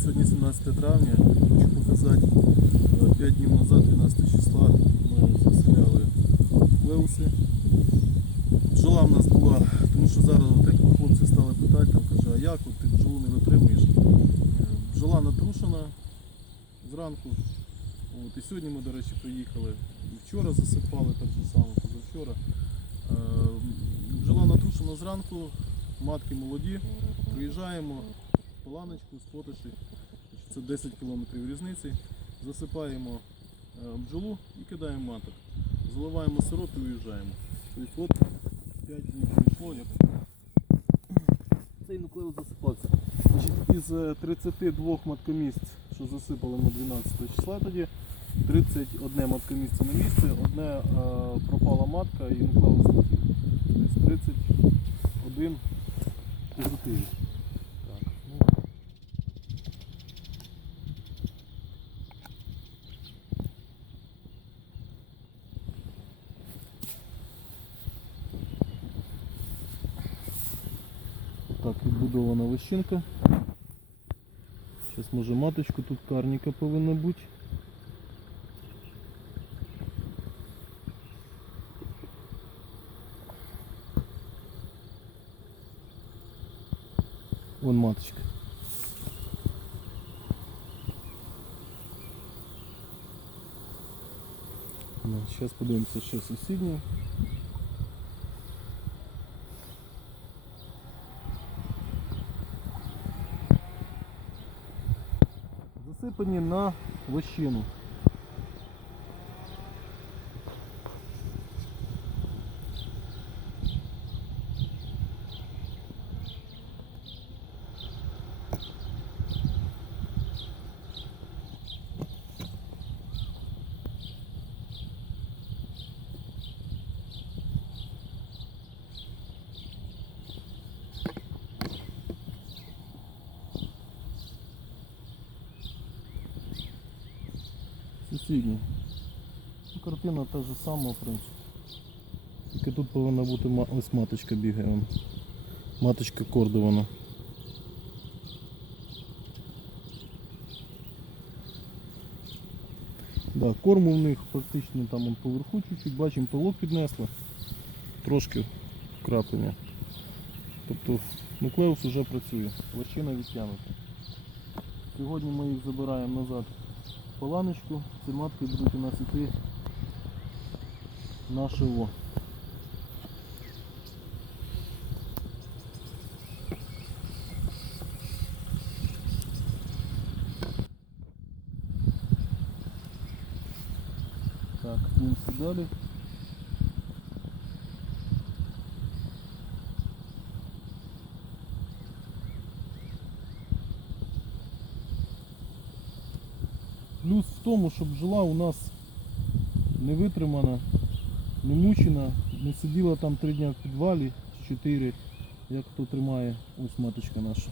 Сьогодні 17 травня. Хочу показати 5 днів назад, 12 числа, ми заселяли леуси. Бджола в нас була, тому що зараз от як хлопці стали питати, там каже, а як от ти бджолу не витримуєш? Е, Бджола натрушена зранку. От, і сьогодні ми, до речі, приїхали. І вчора засипали так же само, позавчора. Е, Бджола натрушена зранку, матки молоді. Приїжджаємо Поланочку, Спотиші, це 10 кілометрів різниці. Засипаємо е, бджолу і кидаємо маток. Заливаємо сироп і уїжджаємо. Тобто от 5 днів пройшло, як цей нуклеус засипався. Значить, із е, 32 маткомісць, що засипали ми 12 числа тоді, 31 маткомісце на місці, одне е, пропала матка і нуклеус летів. Тобто 31 позитиві. Так, ну. Так, відбудована лищинка. Зараз може маточку, тут карніка повинна бути. Вон маточка. Зараз подивимося ще сусідню. Засипані на лощину. Сусідні. Ну, Картина та ж сама, в принципі. Тільки тут повинна бути ось маточка бігає. Маточка кордована. Да, корму в них практично там он поверху чуть-чуть, бачимо пилок піднесли, трошки вкраплення. Тобто нуклеус вже працює, лощина відтягнута. Сьогодні ми їх забираємо назад в поланочку, ці матки будуть у нас йти на шиво. Так, дивимося далі. Плюс в тому, що бджола у нас не витримана, не мучена, не сиділа там три дня в підвалі, чотири, як хто тримає, ось маточка наша.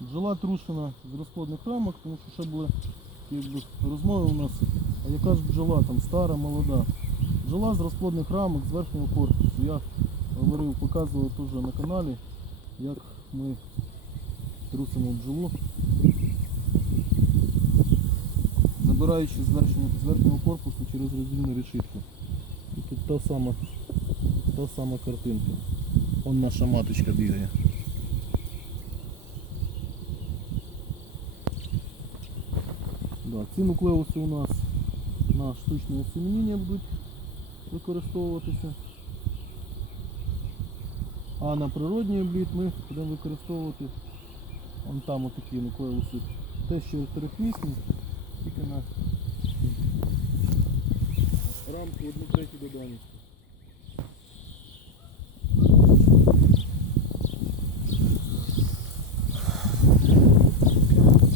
Бджола трушена з розплодних рамок, тому що ще були якби, розмови у нас, а яка ж бджола там стара, молода. Бджола з розплодних рамок, з верхнього корпусу. Я говорив, показував теж на каналі, як ми трусимо бджолу. Забираючи з верхнього, з верхнього корпусу через роздільну решітку. І тут та сама, та сама картинка. Он наша маточка бігає. Да, ці нуклеуси у нас на штучне осемінення будуть використовуватися. А на природній обліт ми будемо використовувати вон там отакі нуклеуси. Те, що трьохмісні, тільки на рамку одну третю додані.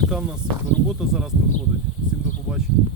Така в нас робота зараз проходить. Всім до побачення.